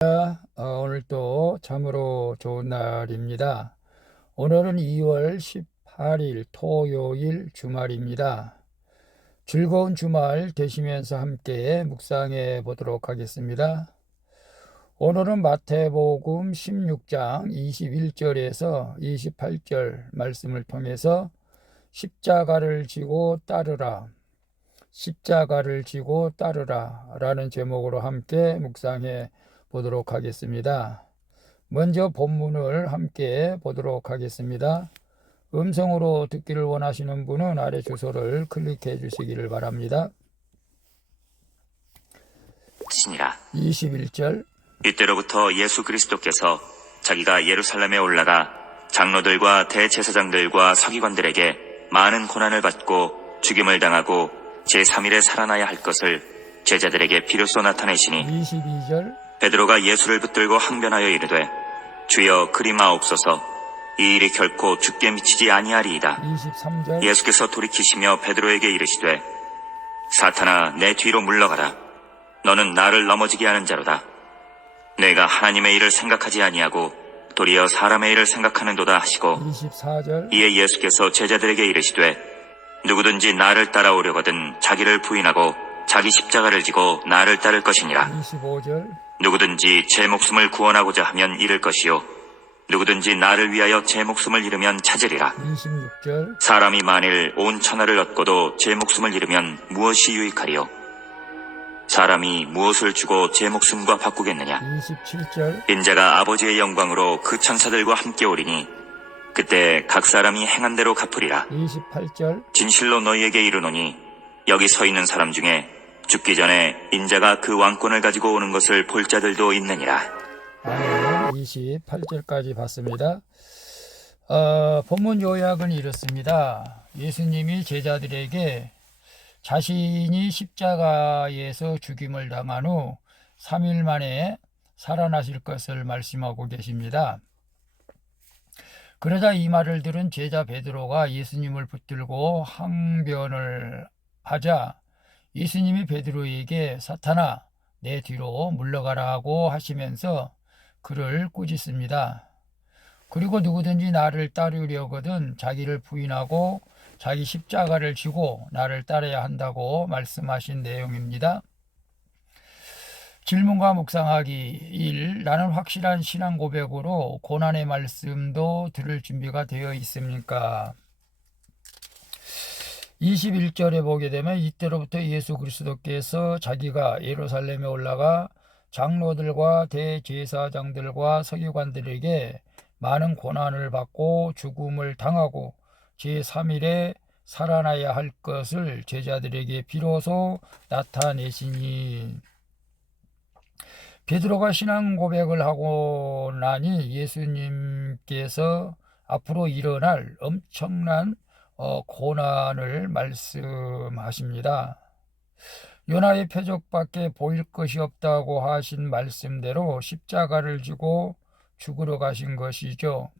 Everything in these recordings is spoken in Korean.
오늘 또 참으로 좋은 날입니다. 오늘은 2월 18일 토요일 주말입니다. 즐거운 주말 되시면서 함께 묵상해 보도록 하겠습니다. 오늘은 마태복음 16장 21절에서 28절 말씀을 통해서 십자가를 지고 따르라, 십자가를 지고 따르라 라는 제목으로 함께 묵상해 보도록 하겠습니다. 먼저 본문을 함께 보도록 하겠습니다. 음성으로 듣기를 원하시는 분은 아래 주소를 클릭해 주시기를 바랍니다. 21절. 이때로부터 예수 그리스도께서 자기가 예루살렘에 올라가 장로들과 대제사장들과 서기관들에게 많은 고난을 받고 죽임을 당하고 제3일에 살아나야 할 것을 제자들에게 비로소 나타내시니 22절. 베드로가 예수를 붙들고 항변하여 이르되 주여 그리마옵소서, 이 일이 결코 죽게 미치지 아니하리이다. 23절. 예수께서 돌이키시며 베드로에게 이르시되 사탄아, 내 뒤로 물러가라. 너는 나를 넘어지게 하는 자로다. 내가 하나님의 일을 생각하지 아니하고 도리어 사람의 일을 생각하는도다 하시고 24절. 이에 예수께서 제자들에게 이르시되 누구든지 나를 따라오려거든 자기를 부인하고 자기 십자가를 지고 나를 따를 것이니라. 25절. 누구든지 제 목숨을 구원하고자 하면 잃을 것이요 누구든지 나를 위하여 제 목숨을 잃으면 찾으리라. 26절. 사람이 만일 온 천하를 얻고도 제 목숨을 잃으면 무엇이 유익하리요? 사람이 무엇을 주고 제 목숨과 바꾸겠느냐? 27절. 인자가 아버지의 영광으로 그 천사들과 함께 오리니 그때 각 사람이 행한 대로 갚으리라. 28절. 진실로 너희에게 이르노니 여기 서 있는 사람 중에 죽기 전에 인자가 그 왕권을 가지고 오는 것을 볼 자들도 있느니라. 아멘. 28절까지 봤습니다. 본문 요약은 이렇습니다. 예수님이 제자들에게 자신이 십자가에서 죽임을 당한 후 3일 만에 살아나실 것을 말씀하고 계십니다. 그러자 이 말을 들은 제자 베드로가 예수님을 붙들고 항변을 하자 예수님이 베드로에게 사탄아, 내 뒤로 물러가라고 하시면서 그를 꾸짖습니다. 그리고 누구든지 나를 따르려거든 자기를 부인하고 자기 십자가를 지고 나를 따라야 한다고 말씀하신 내용입니다. 질문과 묵상하기 1. 나는 확실한 신앙 고백으로 고난의 말씀도 들을 준비가 되어 있습니까? 21절에 보게 되면 이때로부터 예수 그리스도께서 자기가 예루살렘에 올라가 장로들과 대제사장들과 서기관들에게 많은 고난을 받고 죽음을 당하고 제3일에 살아나야 할 것을 제자들에게 비로소 나타내시니, 베드로가 신앙 고백을 하고 나니 예수님께서 앞으로 일어날 엄청난 고난을 말씀하십니다. 요나의 표적밖에 보일 것이 없다고 하신 말씀대로 십자가를 지고 죽으러 가신 것이죠.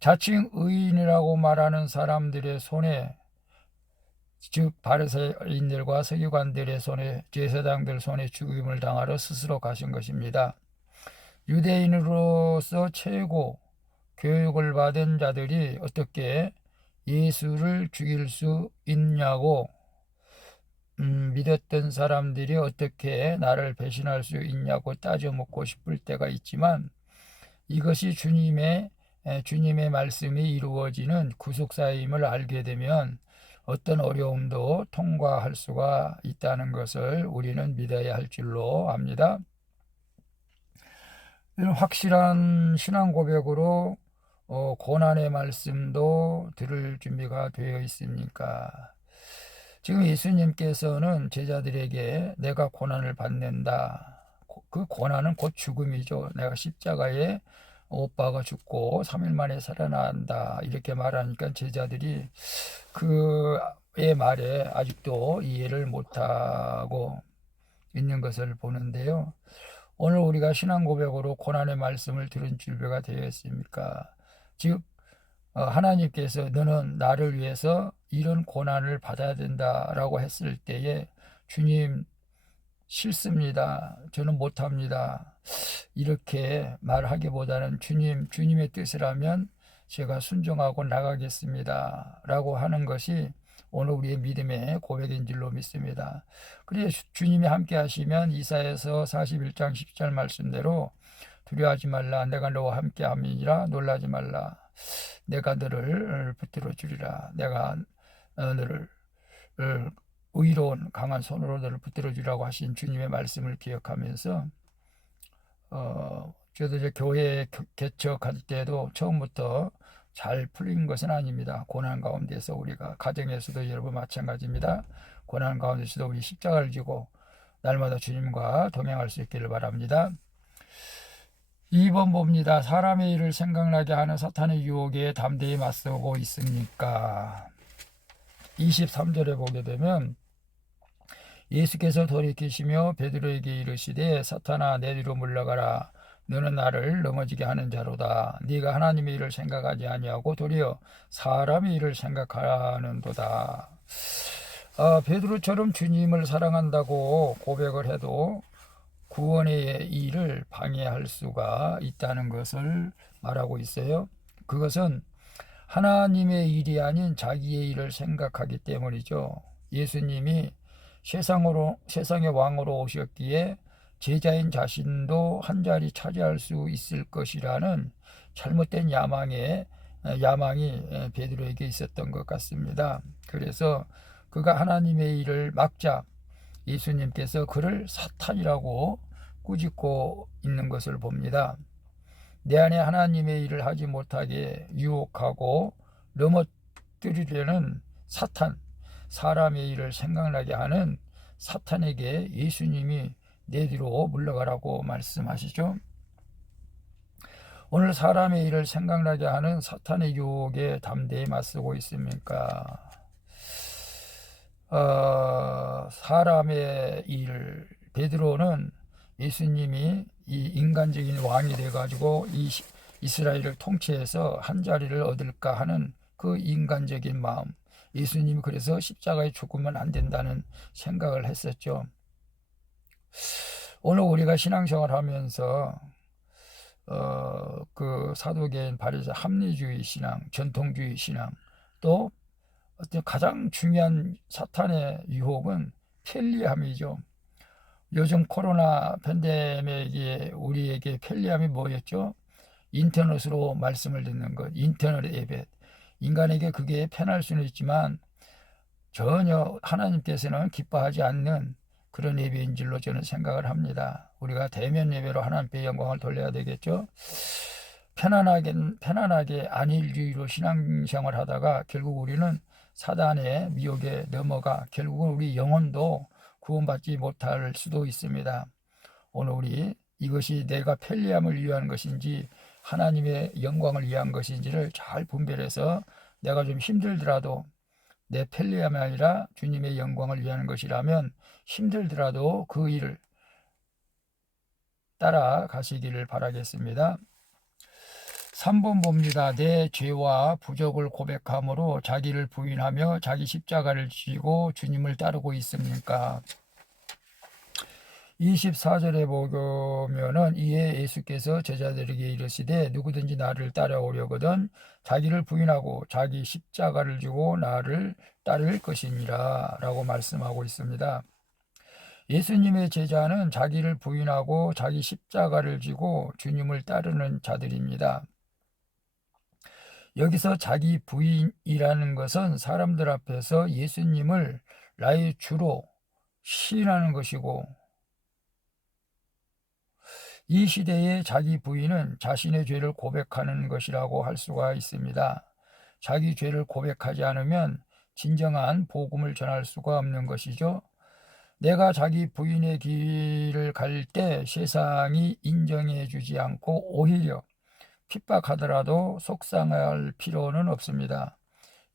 자칭 의인이라고 말하는 사람들의 손에, 즉 바리새인들과 서기관들의 손에, 제사장들 손에 죽임을 당하러 스스로 가신 것입니다. 유대인으로서 최고 교육을 받은 자들이 어떻게 예수를 죽일 수 있냐고, 믿었던 사람들이 어떻게 나를 배신할 수 있냐고 따져 묻고 싶을 때가 있지만, 이것이 주님의 말씀이 이루어지는 구속사임을 알게 되면 어떤 어려움도 통과할 수가 있다는 것을 우리는 믿어야 할 줄로 압니다. 확실한 신앙 고백으로 고난의 말씀도 들을 준비가 되어 있습니까? 지금 예수님께서는 제자들에게 내가 고난을 받는다. 그 고난은 곧 죽음이죠. 내가 십자가에 오빠가 죽고 3일 만에 살아난다. 이렇게 말하니까 제자들이 그의 말에 아직도 이해를 못하고 있는 것을 보는데요. 오늘 우리가 신앙 고백으로 고난의 말씀을 들은 준비가 되어 있습니까? 즉 하나님께서 너는 나를 위해서 이런 고난을 받아야 된다라고 했을 때에 주님 싫습니다. 저는 못합니다. 이렇게 말하기보다는 주님의 뜻이라면 제가 순종하고 나가겠습니다 라고 하는 것이 오늘 우리의 믿음의 고백인 줄로 믿습니다. 그래야 주님이 함께 하시면 이사야서 41장 10절 말씀대로 두려워하지 말라, 내가 너와 함께 함이니라. 놀라지 말라, 내가 너를 붙들어 주리라. 내가 너를 의로운 강한 손으로 너를 붙들어 주라고 하신 주님의 말씀을 기억하면서 저도 이제 교회 개척할 때도 처음부터 잘 풀린 것은 아닙니다. 고난 가운데서 우리가, 가정에서도 여러분 마찬가지입니다. 고난 가운데서도 우리 십자가를 지고 날마다 주님과 동행할 수 있기를 바랍니다. 2번 봅니다. 사람의 일을 생각나게 하는 사탄의 유혹에 담대히 맞서고 있습니까? 23절에 보게 되면 예수께서 돌이키시며 베드로에게 이르시되 사탄아, 내 뒤로 물러가라. 너는 나를 넘어지게 하는 자로다. 네가 하나님의 일을 생각하지 아니하고 도리어 사람의 일을 생각하는도다. 베드로처럼 주님을 사랑한다고 고백을 해도 구원의 일을 방해할 수가 있다는 것을 말하고 있어요. 그것은 하나님의 일이 아닌 자기의 일을 생각하기 때문이죠. 예수님이 세상의 왕으로 오셨기에 제자인 자신도 한 자리 차지할 수 있을 것이라는 잘못된 야망이 베드로에게 있었던 것 같습니다. 그래서 그가 하나님의 일을 막자 예수님께서 그를 사탄이라고 꾸짖고 있는 것을 봅니다. 내 안에 하나님의 일을 하지 못하게 유혹하고 넘어뜨리려는 사탄, 사람의 일을 생각나게 하는 사탄에게 예수님이 내 뒤로 물러가라고 말씀하시죠. 오늘 사람의 일을 생각나게 하는 사탄의 유혹에 담대히 맞서고 있습니까? 사람의 일, 베드로는 예수님이 이 인간적인 왕이 돼가지고 이 이스라엘을 통치해서 한 자리를 얻을까 하는 그 인간적인 마음, 예수님이 그래서 십자가에 죽으면 안 된다는 생각을 했었죠. 오늘 우리가 신앙생활 하면서 그 사도계인 바리새 합리주의 신앙, 전통주의 신앙, 또 어떤 가장 중요한 사탄의 유혹은 편리함이죠. 요즘 코로나 팬데믹에 우리에게 편리함이 뭐였죠? 인터넷으로 말씀을 듣는 것, 인터넷 예배. 인간에게 그게 편할 수는 있지만 전혀 하나님께서는 기뻐하지 않는 그런 예배인 줄로 저는 생각을 합니다. 우리가 대면 예배로 하나님께 영광을 돌려야 되겠죠. 편안하게 안일주의로 신앙생활 하다가 결국 우리는 사단의 미혹에 넘어가 결국은 우리 영혼도 구원받지 못할 수도 있습니다. 오늘 우리 이것이 내가 편리함을 위한 것인지 하나님의 영광을 위한 것인지를 잘 분별해서 내가 좀 힘들더라도 내 편리함이 아니라 주님의 영광을 위한 것이라면 힘들더라도 그 일을 따라가시기를 바라겠습니다. 3번 봅니다. 내 죄와 부족을 고백함으로 자기를 부인하며 자기 십자가를 지고 주님을 따르고 있습니까? 24절에 보면은 이에 예수께서 제자들에게 이르시되 누구든지 나를 따라오려거든 자기를 부인하고 자기 십자가를 지고 나를 따를 것이니라 라고 말씀하고 있습니다. 예수님의 제자는 자기를 부인하고 자기 십자가를 지고 주님을 따르는 자들입니다. 여기서 자기 부인이라는 것은 사람들 앞에서 예수님을 나의 주로 시인하는 것이고, 이 시대의 자기 부인은 자신의 죄를 고백하는 것이라고 할 수가 있습니다. 자기 죄를 고백하지 않으면 진정한 복음을 전할 수가 없는 것이죠. 내가 자기 부인의 길을 갈 때 세상이 인정해 주지 않고 오히려 핍박하더라도 속상할 필요는 없습니다.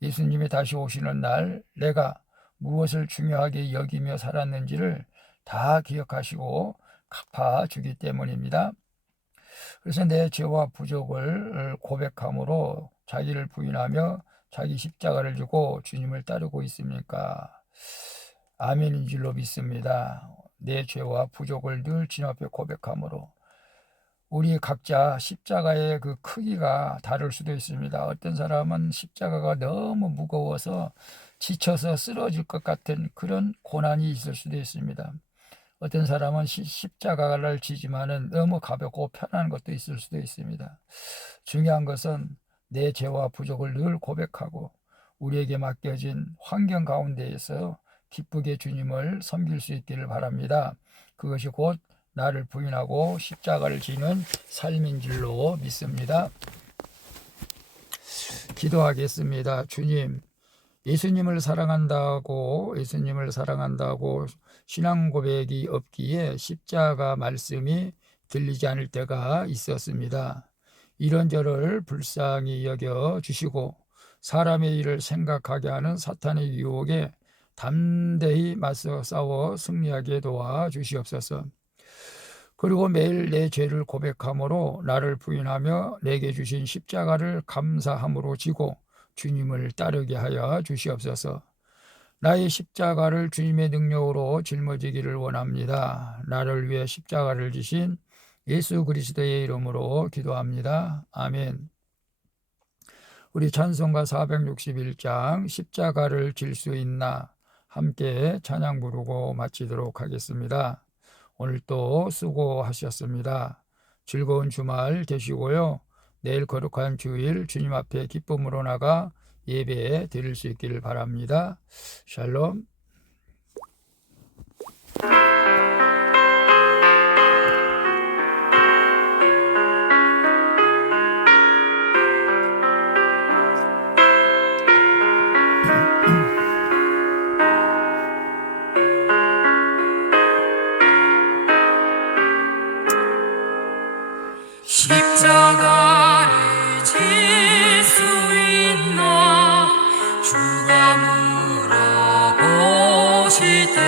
예수님이 다시 오시는 날 내가 무엇을 중요하게 여기며 살았는지를 다 기억하시고 갚아주기 때문입니다. 그래서 내 죄와 부족을 고백함으로 자기를 부인하며 자기 십자가를 지고 주님을 따르고 있습니까? 아멘인 줄로 믿습니다. 내 죄와 부족을 늘 주님 앞에 고백함으로 우리 각자 십자가의 그 크기가 다를 수도 있습니다. 어떤 사람은 십자가가 너무 무거워서 지쳐서 쓰러질 것 같은 그런 고난이 있을 수도 있습니다. 어떤 사람은 십자가를 지지만은 너무 가볍고 편한 것도 있을 수도 있습니다. 중요한 것은 내 죄와 부족을 늘 고백하고 우리에게 맡겨진 환경 가운데에서 기쁘게 주님을 섬길 수 있기를 바랍니다. 그것이 곧 나를 부인하고 십자가를 지는 삶인 줄로 믿습니다. 기도하겠습니다. 주님, 예수님을 사랑한다고 신앙 고백이 없기에 십자가 말씀이 들리지 않을 때가 있었습니다. 이런 저를 불쌍히 여겨 주시고 사람의 일을 생각하게 하는 사탄의 유혹에 담대히 맞서 싸워 승리하게 도와 주시옵소서. 그리고 매일 내 죄를 고백함으로 나를 부인하며 내게 주신 십자가를 감사함으로 지고 주님을 따르게 하여 주시옵소서. 나의 십자가를 주님의 능력으로 짊어지기를 원합니다. 나를 위해 십자가를 지신 예수 그리스도의 이름으로 기도합니다. 아멘. 우리 찬송가 461장 십자가를 질 수 있나 함께 찬양 부르고 마치도록 하겠습니다. 오늘도 수고하셨습니다. 즐거운 주말 되시고요. 내일 거룩한 주일 주님 앞에 기쁨으로 나가 예배 드릴 수 있기를 바랍니다. 샬롬. 십자가를 질 수 있나 주가 물어보실 때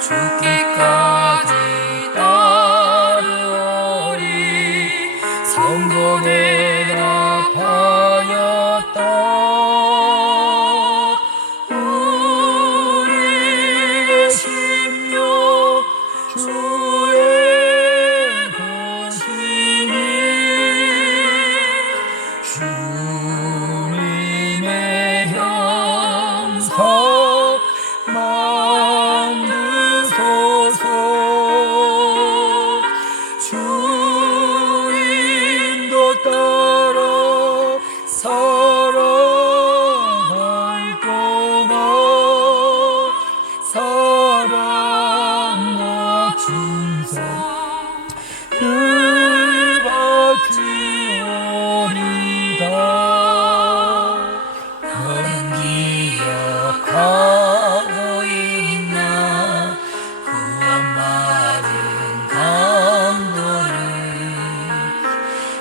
죽기까지 따르오리 성도 대답하였다. 우리의 심령 주의 주님의 형상 만드소서. 주님도 따라 살아갈 동안 사랑과 충성 늘 바치오리다. 너는 기억하고 있나 구원 받은 감동을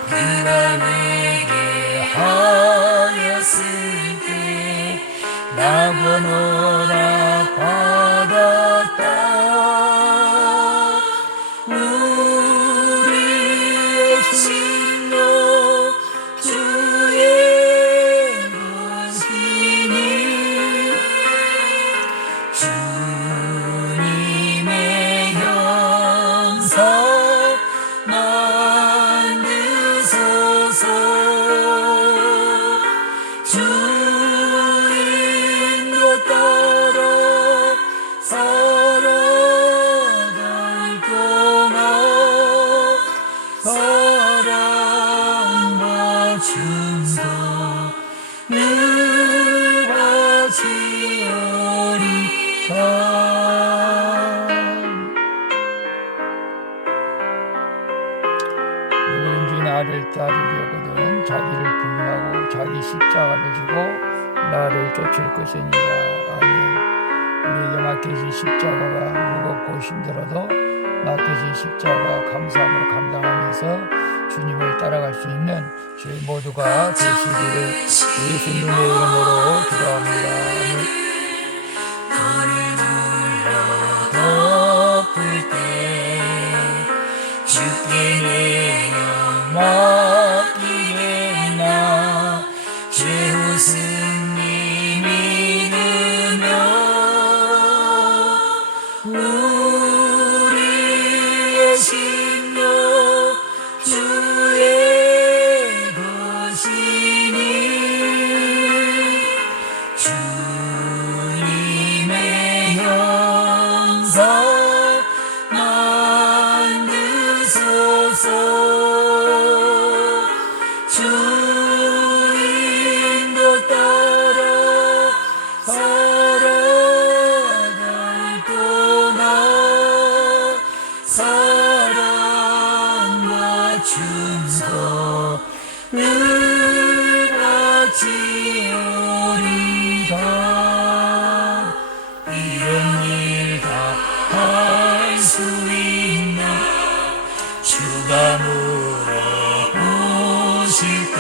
그가 내게 하였을 때 나고 허락받았다. 우리의 심령 주의 것이니 주님의 형상 만드소서. 주님도 따라 살아갈 동안 사랑과 충성 늘 바치오리다. 누구든지 나를 따르려거든 자기를 부인하고 자기 십자가를 지고 나를 쫓을 것이니라. 아멘. 우리에게 맡겨진 십자가가 무겁고 힘들어도 맡겨진 십자가 감사함으로 감당하면서 주님을 따라갈 수 있는 저희 모두가 되시기를 예수님의 이름으로 기도합니다. 아멘. 너를 불러 덮을 때 주께 내려 맡기겠나. 최후 승리 믿으며 우리의 심령 주의 것이니 주님의 형상 만드소서 주인도 따라 살아갈 동안 사랑과 충성을 바치오리다. 이런 일 다 할 수 있나 주가 물어보실 때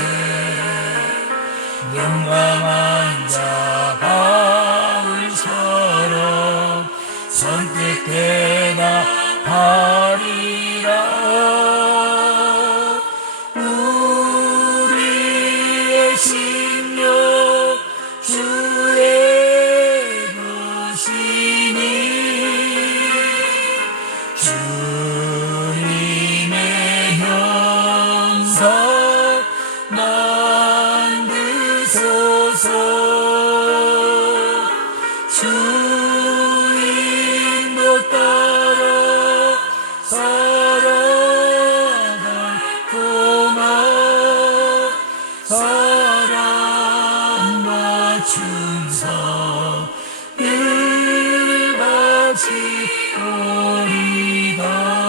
영광한 자 바울처럼 선택되나 하리라. 우리의 심령 주의 것이니 주님의 형상 만드소서 주인도 따라 살아갈 동안 사랑과 충성을 바치오리다.